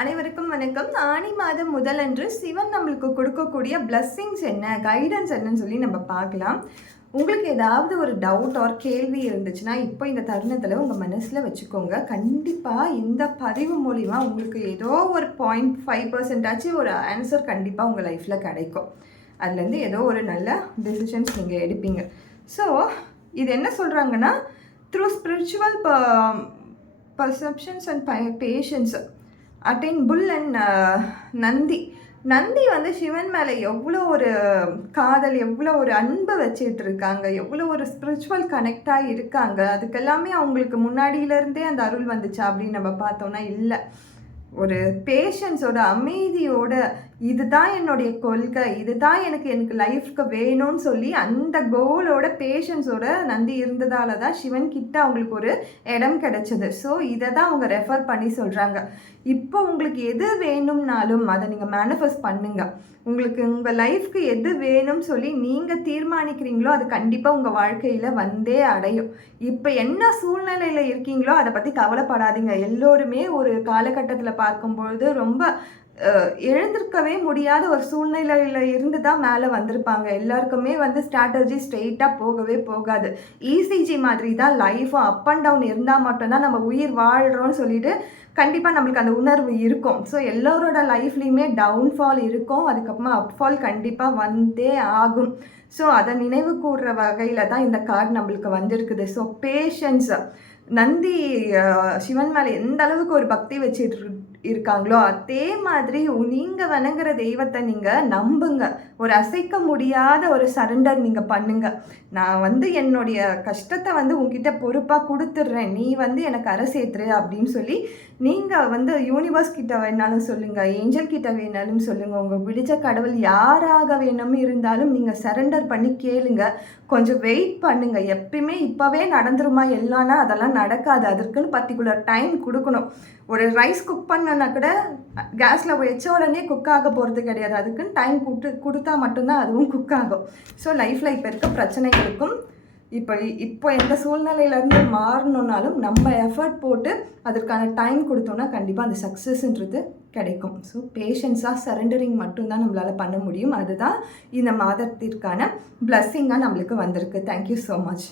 அனைவருக்கும் வணக்கம். ஆனி மாதம் முதலன்று சிவன் நம்மளுக்கு கொடுக்கக்கூடிய பிளஸ்ஸிங்ஸ் என்ன, கைடன்ஸ் என்னன்னு சொல்லி நம்ம பார்க்கலாம். உங்களுக்கு ஏதாவது ஒரு டவுட் ஆர் கேள்வி இருந்துச்சுன்னா இப்போ இந்த தருணத்தில் உங்கள் மனசில் வச்சுக்கோங்க. கண்டிப்பாக இந்த பதிவு மூலிமா உங்களுக்கு ஏதோ ஒரு 0.5% ஒரு ஆன்சர் கண்டிப்பாக உங்கள் லைஃப்பில் கிடைக்கும். அதுலேருந்து ஏதோ ஒரு நல்ல டெசிஷன்ஸ் நீங்கள் எடுப்பீங்க. ஸோ இது என்ன சொல்கிறாங்கன்னா, through spiritual perceptions and passions attain full and Nandi வந்து சிவன் மேலே எவ்வளோ ஒரு காதல், எவ்வளோ ஒரு அன்பை வச்சுட்டு இருக்காங்க, எவ்வளோ ஒரு ஸ்பிரிச்சுவல் கனெக்டாக இருக்காங்க. அதுக்கெல்லாமே அவங்களுக்கு முன்னாடியிலேருந்தே அந்த அருள் வந்துச்சா அப்படின்னு நம்ம பார்த்தோன்னா இல்லை. ஒரு பேஷன்ஸோட, அமைதியோட, இதுதான் என்னுடைய கொள்கை, இதுதான் எனக்கு லைஃப்க்கு வேணும்னு சொல்லி அந்த கோலோட பேஷன்ஸோட நந்தி இருந்ததால தான் சிவன் கிட்ட அவங்களுக்கு ஒரு இடம் கிடைச்சது. ஸோ இதை தான் அவங்க ரெஃபர் பண்ணி சொல்கிறாங்க. இப்போ உங்களுக்கு எது வேணும்னாலும் அதை நீங்கள் மேனிஃபெஸ்ட் பண்ணுங்க. உங்களுக்கு உங்கள் லைஃப்க்கு எது வேணும்னு சொல்லி நீங்கள் தீர்மானிக்கிறீங்களோ அது கண்டிப்பாக உங்கள் வாழ்க்கையில் வந்தே அடையும். இப்போ என்ன சூழ்நிலையில் இருக்கீங்களோ அதை பற்றி கவலைப்படாதீங்க. எல்லோருமே ஒரு காலகட்டத்தில் பார்க்கும்பொழுது ரொம்ப எழுந்திருக்கவே முடியாத ஒரு சூழ்நிலையில் இருந்து தான் மேலே வந்திருப்பாங்க. எல்லாருக்குமே வந்து ஸ்ட்ராட்டஜி ஸ்ட்ரெயிட்டாக போகவே போகாது. இசிஜி மாதிரி தான் லைஃப்பும் அப் அண்ட் டவுன் இருந்தால் மட்டும்தான் நம்ம உயிர் வாழ்கிறோன்னு சொல்லிட்டு கண்டிப்பாக நம்மளுக்கு அந்த உணர்வு இருக்கும். ஸோ எல்லோரோட லைஃப்லேயுமே டவுன்ஃபால் இருக்கும், அதுக்கப்புறமா அப்ஃபால் கண்டிப்பாக வந்தே ஆகும். ஸோ அதை நினைவு கூறுற வகையில் தான் இந்த கார்டு நம்மளுக்கு வந்திருக்குது. ஸோ பேஷன்ஸ், நந்தி சிவன் மேலே எந்த அளவுக்கு ஒரு பக்தி வச்சுட்டு இருக்காங்களோ அதே மாதிரி நீங்கள் வணங்குற தெய்வத்தை நீங்கள் நம்புங்க. ஒரு அசைக்க முடியாத ஒரு சரண்டர் நீங்கள் பண்ணுங்க. நான் வந்து என்னுடைய கஷ்டத்தை வந்து உங்ககிட்ட பொறுப்பாக கொடுத்துட்றேன், நீ வந்து எனக்கு அரசேத்துரு அப்படின்னு சொல்லி நீங்கள் வந்து யூனிவர்ஸ் கிட்ட வேணாலும் சொல்லுங்கள், ஏஞ்சல் கிட்ட வேணாலும் சொல்லுங்கள். உங்கள் பிடிச்ச கடவுள் யாராக வேணும் இருந்தாலும் நீங்கள் சரண்டர் பண்ணி கேளுங்க. கொஞ்சம் வெயிட் பண்ணுங்கள். எப்பயுமே இப்போவே நடந்துருமா எல்லாம்னா அதெல்லாம் நடக்காது. அதற்குன்னு பர்டிகுலர் டைம் கொடுக்கணும். ஒரு ரைஸ் குக் பண்ணனா கூட கேஸில் வச்ச உடனே குக் ஆக போகிறது கிடையாது. அதுக்குன்னு டைம் கொடுத்தா மட்டும்தான் அதுவும் குக் ஆகும். ஸோ லைஃப்பில் இப்போ இருக்க பிரச்சனைகளுக்கும் இப்போ எந்த சூழ்நிலையிலேருந்து மாறணுன்னாலும் நம்ம எஃபர்ட் போட்டு அதற்கான டைம் கொடுத்தோன்னா கண்டிப்பாக அந்த சக்ஸஸ்ன்றது கிடைக்கும். ஸோ பேஷன்ஸாக சரண்டரிங் மட்டும்தான் நம்மளால் பண்ண முடியும். அதுதான் இந்த மாதத்திற்கான பிளஸ்ஸிங்காக நம்மளுக்கு வந்திருக்கு. Thank you so much.